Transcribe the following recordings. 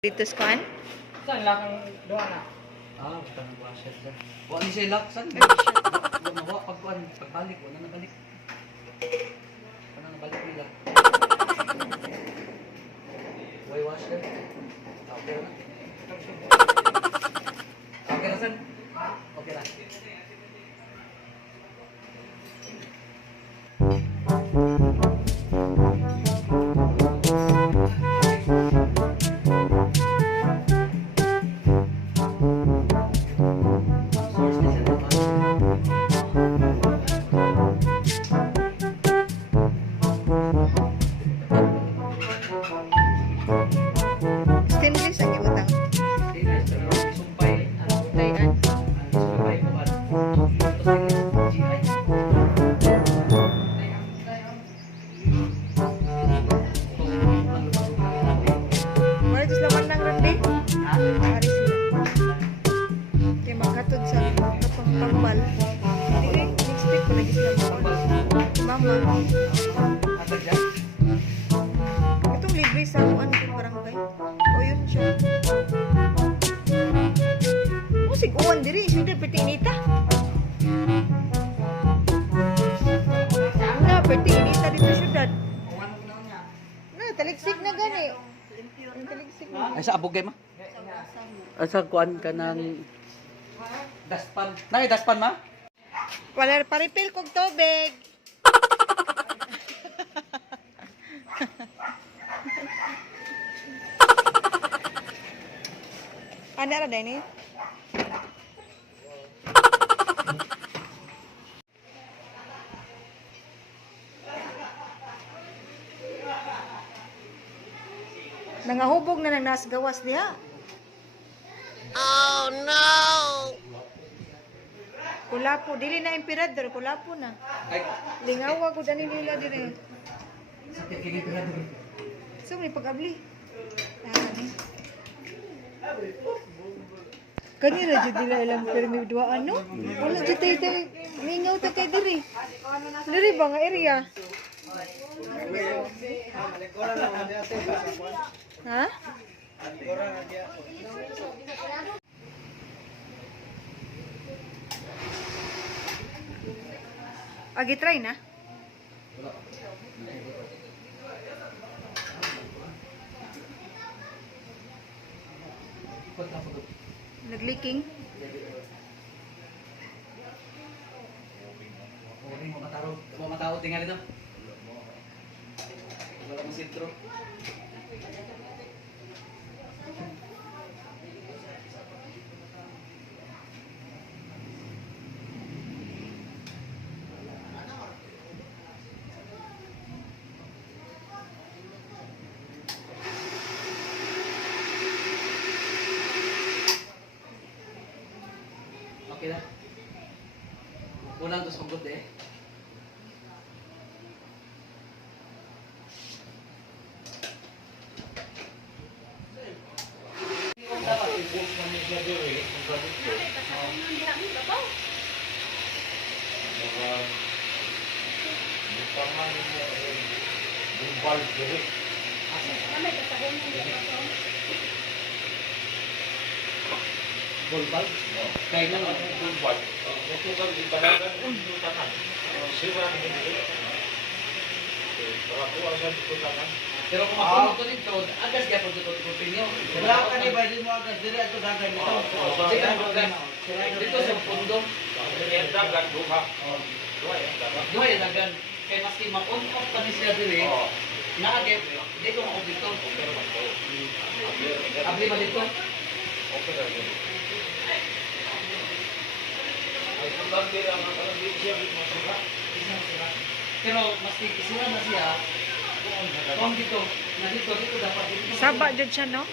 Dito scan? Saan lang ang doon na? Basta nang washer sir. Wala ni siya lock, saan? Mawa, pagbalik, wala na balik. Wala na balik nila. Why washer? Okay na. Okay na sir? Okay na. Stainless ang ibutang. Tayan. Wala just naman ng randi. Ari sila. Kaya magkatod sa katong tambal. Hindi, next week ko lagi sila mama. Itong libre sa kuan ko barangay. O yun siya. Musik uwan diri, sudah peti inita. Na peti inita dito syudad. Na taliksik na gani. Taliksik na. Ay sa abog ma? Sa kuan ka ng daspan. Nay, daspan ma? Wala paripil kog tubig. Ano ra din eh? Nangahubog na nang nasgawas diha. Oh no! Kulapo, dili na emperador, kulapo na. Ay, Lingawa ko dani nila dire. sakit kini pira dito. So may pag-abli. Kanira jud dila ilang permi dua ano? Wala jud tay mingaw ta kay diri. Diri ba nga area? Ha? Agi try na? Nagleaking? Mga matao tinggal ito. Wala mong sintro. Okay na. Unang to sugod eh. Bulbal? Kaya nga bulbal. Ito kang ibalagan ng tutakan. Siwa ng hindi. Pero kung mapunto dito, agas kaya po dito pinyo. Wala ka ni ba din mo agad diri ato dagan ito. Dito sa pundo. Dagan duha. Duha yung dagan. Kaya maski ma-on-off pa ni sila dili, naagip, dito ma-off dito. Abli ba dito? Okay ra yun. Ay kung din ang kalagi siya masuka. Pero maski isira na siya, kung dito, na dito dapat dito. Saba jud siya no?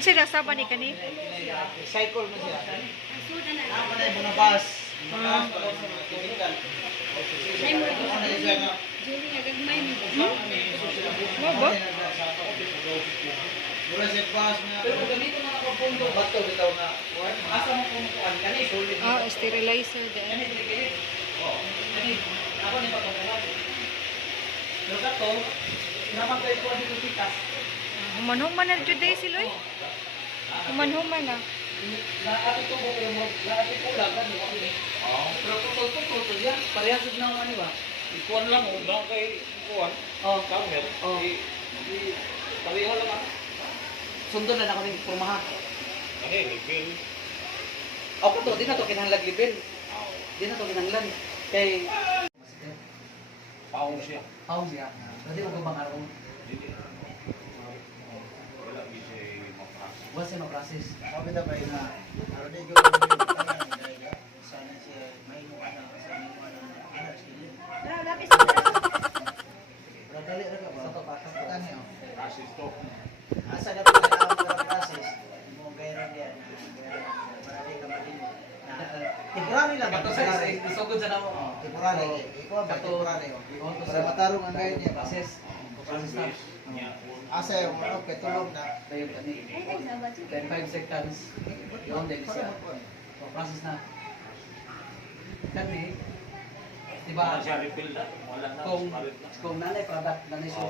Unsa na saba ni kani? Cycle mo siya. Ako na yung mga bus. Mo ba? Mura sa bus na. Pero kung ganito na nakapundo, bato bitaw na. Asa mo kumukuan kani solid. Ah, sterilizer Kani din. dili. Oh, kani ako ni pagkukuan. Pero kato, naman kayo ko dito tikas. Human-human na jud day siloy. Human-human na. Naati to mo pero mo naati ko lang kan mo. Pero putol yan. Parehas yun ng ano ba? Ikuan lang mo, doon kay ikuan. Oh. Camel. Oh. Pareho lang ah. Sundon na ako ng pormahan. Ano refill. Ako to, di na to kinahanglan libel. Di na to kinahanglan. Kay Paong siya. Paong siya. Dati ko bang araw. Dili. Wala di siya mapras. Wala siya ma-process. Sabi na ba na araw di ko sana siya may mo ana sa mo ana sila. Dali ra ka ba? Sa to pakas to. Tani oh. Process to. Asa na pala ang process? Mo gayron diyan. Marami ka madin. Temporary lang ba to sa lari? Isugod sa namo. Temporary. Ikaw ba temporary oh. Para matarong ang gayon niya Process. Process na. Asa yung ano petulog na. Dayon kani. 10 seconds. Yung din siya. So process na. Kani diba? Wala siya refill na. Wala na. Palit na. Kung nanay product, nanay so.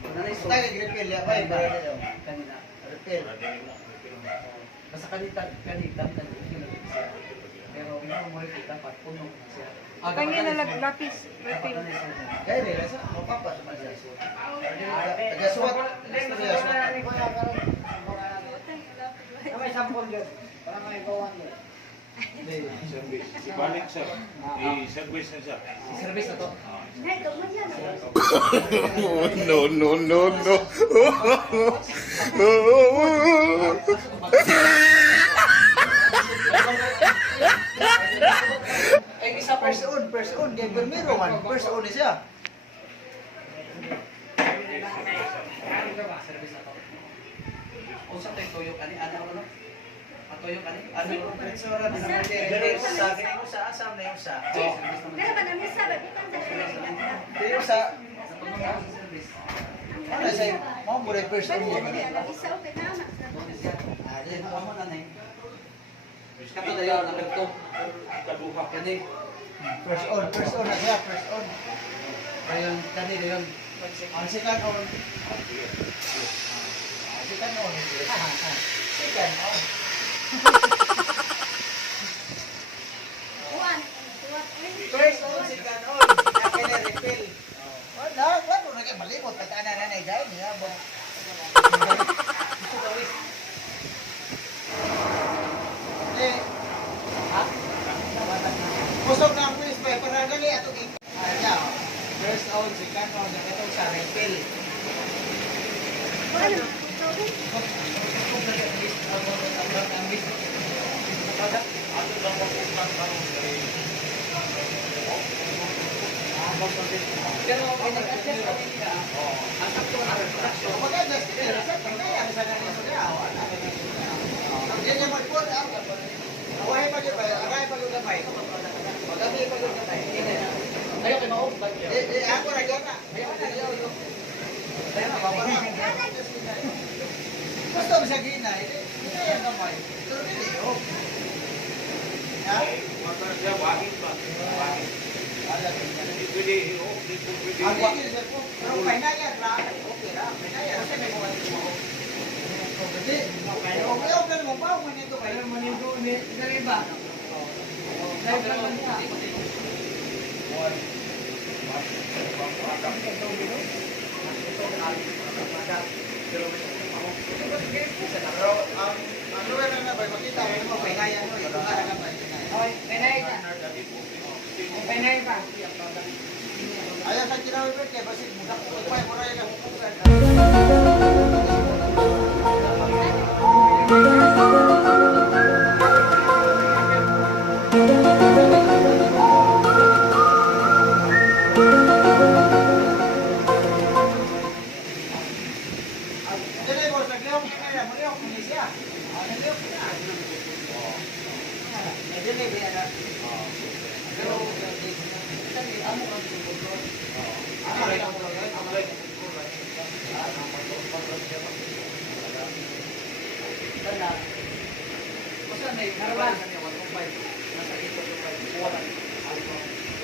Kung nanay so. Tayo refill ya bay para daw. Kanina. Refill. Wala din na. Refill na. Basta kanita na siya. Pero yung mo rin dapat puno na siya. Kanya na lapis. Dapat Refill. nanay so. Kaya nila sa mapapa sa siya. Taga-suwat. May sampol dyan. Para may bawan dyan. Service. Si balik siya. I-service na siya. Service na to. No, no, no, no. Ay, isa pa. First on, kaya primero man, first on na siya. Service na to. Unsa tayo tuyo kani ano ano? Atoyo kani ano? Profesora din naman din. Sa akin mo sa asam na yung sa. Service naman. Pero sa Service. ano sa mo mo rin first on niya. Bonus yan. Yan ang amo nanay. Kato dayo na to. Kaduha. Kani First on na siya, first on. dayon kani dayon. Ang second on. Second on. Second on. First on, second on. Akin na refill. Wala, wala na kayo malimot. Pagkaan na nanay dahil niya. Eh, ha? Kusog na ang quiz pa. Para gali ato ayan. First on, second on. Nakitong sa refill. Pero pinag-adjust kami niya. Ang sakto na production. Maganda sila. Sa pagkaya, sa nanay mo niya. Yan yung mag-pull out. Away pa yun ba? Aray pa yun gamay. Magabi pa yun gamay. Ayaw kay mao. Ako na gana. Gusto mo siya gina. Hindi yan gamay. Pero hindi yun. Ha? Mata siya, wahid ba? Wahid. Hindi pwede, hindi pwede. Ang wakil siya po. Pero painayan lang. Okay lang. Painayan. Kasi may mga mo. Hindi. Okay, okay mo pa. Manito kayo. Manito. Hindi ba? Dahil lang man niya. Pero ang lugar na ba, makita mo painayan mo. Ito nga lang ba? Oy, penay ka. Penay pa. Ayaw sa kinawin mo, kaya basit mo. Kupay mo rin ang hukukan. Dili mo, nagliyok niya kaya. Muliyok mo niya siya. Nagliyok niya. Dili ba yan? Pero, Amo ang tutugon. ano rin ang tulad? Ano rin? Kana. Basta may narawan sa niya 1.5. Nasa dito 2.5. Wala.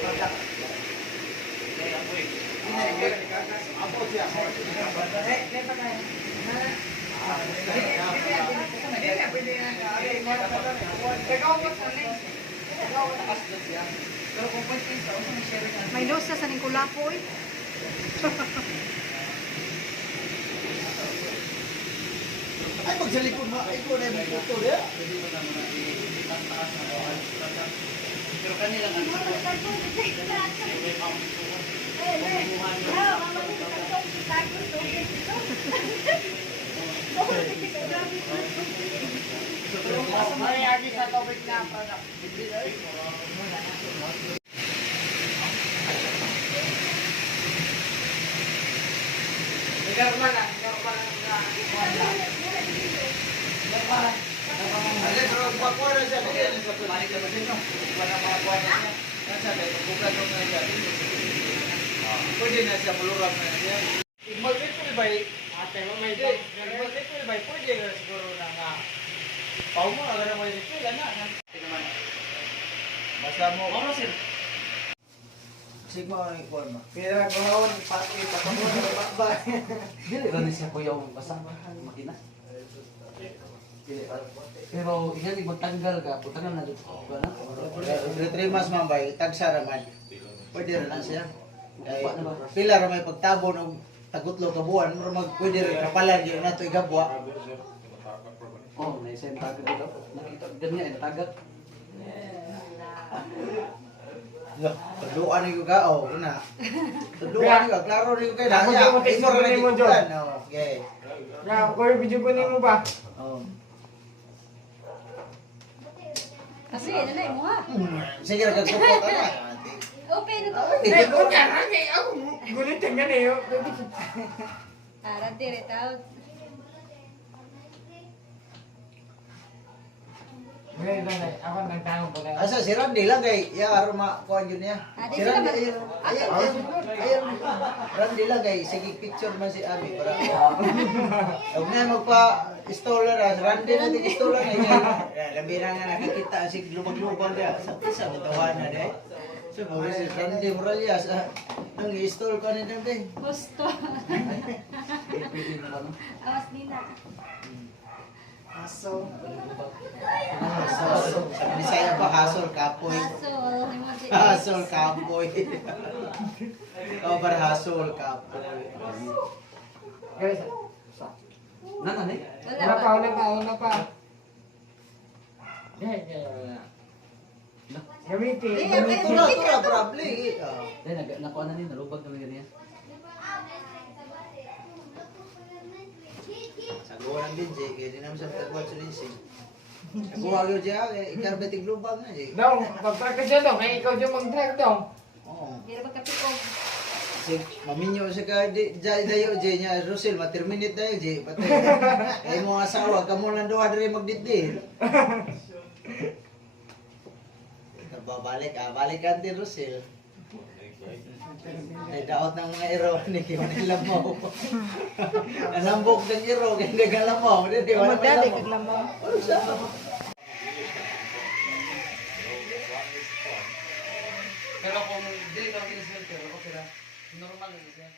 Product. Kaya mo eh. Ako siya. Taas doon siya. Pero kung point point sa usang sharing ang May dosa sa Nicolapo eh. Ay, magsalikod mo. Ay, ko na yung puto niya. pwede mo naman na itaas na bawal. Pero kanila nga Mayagi sa tubig na product. Garma lang na. Alis, pero pakuha na siya. balik na ba din, no? Wala mga kuha na siya. Nasa, bukan mo na siya. Pwede na siya, malurang na siya. Multiple by ate mo may day. Multiple by pwede ka siguro na nga. Pau mo agad na may ritual na. Basta mo. Ano sir? Sigma ang ikuha mo. Kaya gawon pati patungo sa bakba. Dili ba siya kuya ang basa makina? Dili pa. Pero yan magtanggal ka, putangan na dito. Ba na? Every 3 months man ba, tagsa raman. Pwede rin na siya. Ay, Upa na ba? pila ra may pagtabo ng tagutlo ka buwan, pero pwede rin kapalan yun na ito igabwa. Oh, may isang tagad dito. Nakita ganyan tagad. Tuduan ni ko ka, oh, una. Tuduan ni ko, klaro ni ko kayo. Ako Naya, di mo imo testimony ra mo, na John. gikutan. Okay. Ya, ko yung video ko nimo ba? Oh. Kasi, nanay mo ha. Sige, nagkakupot na. Open na to. Hindi ko na hangay ako. Gulit ang ganun. Aran, tiri tawag. Ngayon na, ako nagtanong ko na. Asa si Randy lang kay ya arma kuan yun niya. Si Randy ayun. Randy lang kay sige picture man si Ami para. Huwag na magpa installer as Randy na tig installer na niya. Labi na nga nakikita ang sig lubag-lubag dia sa pisa bitawan na dai. So mo si Randy Morales ang install ko ni Randy. Gusto. Pwede na ano? Awas nila. Aso. Hasol. Sa Bisaya pa hasol kapoy. Asol. Hasol kapoy. Over hasol kapoy. Guys, Nana ni? Wala pa. Wala. Gamitin. Tura probably. Dahil nakuha na ni nalubag na ganyan. Saguan din Jay, kaya di naman siya matagwat sa linsing. Nakuha yun Jay, ikarbetig lubag na Jay. Dong, pagtrack ka dyan dong. Kaya ikaw dyan mag-track dong. Oo. Hindi na magkapikog. Kasi maminyo siya ka, Jay dayo Jay niya, Russell, materminate dayo Jay. Patay. Kaya mo asawa, kamo lang doon rin magdidil. Babalik balikan din Russell. Ay daot ng mga iro, hindi ko nilamaw. Nalambok ng iro, kaya hindi ka lamaw. Hindi wala may Magdali lamaw. kag lamaw. Ano siya? Pero kung dili ka kinaswelter, okay ra. Normal lang siya.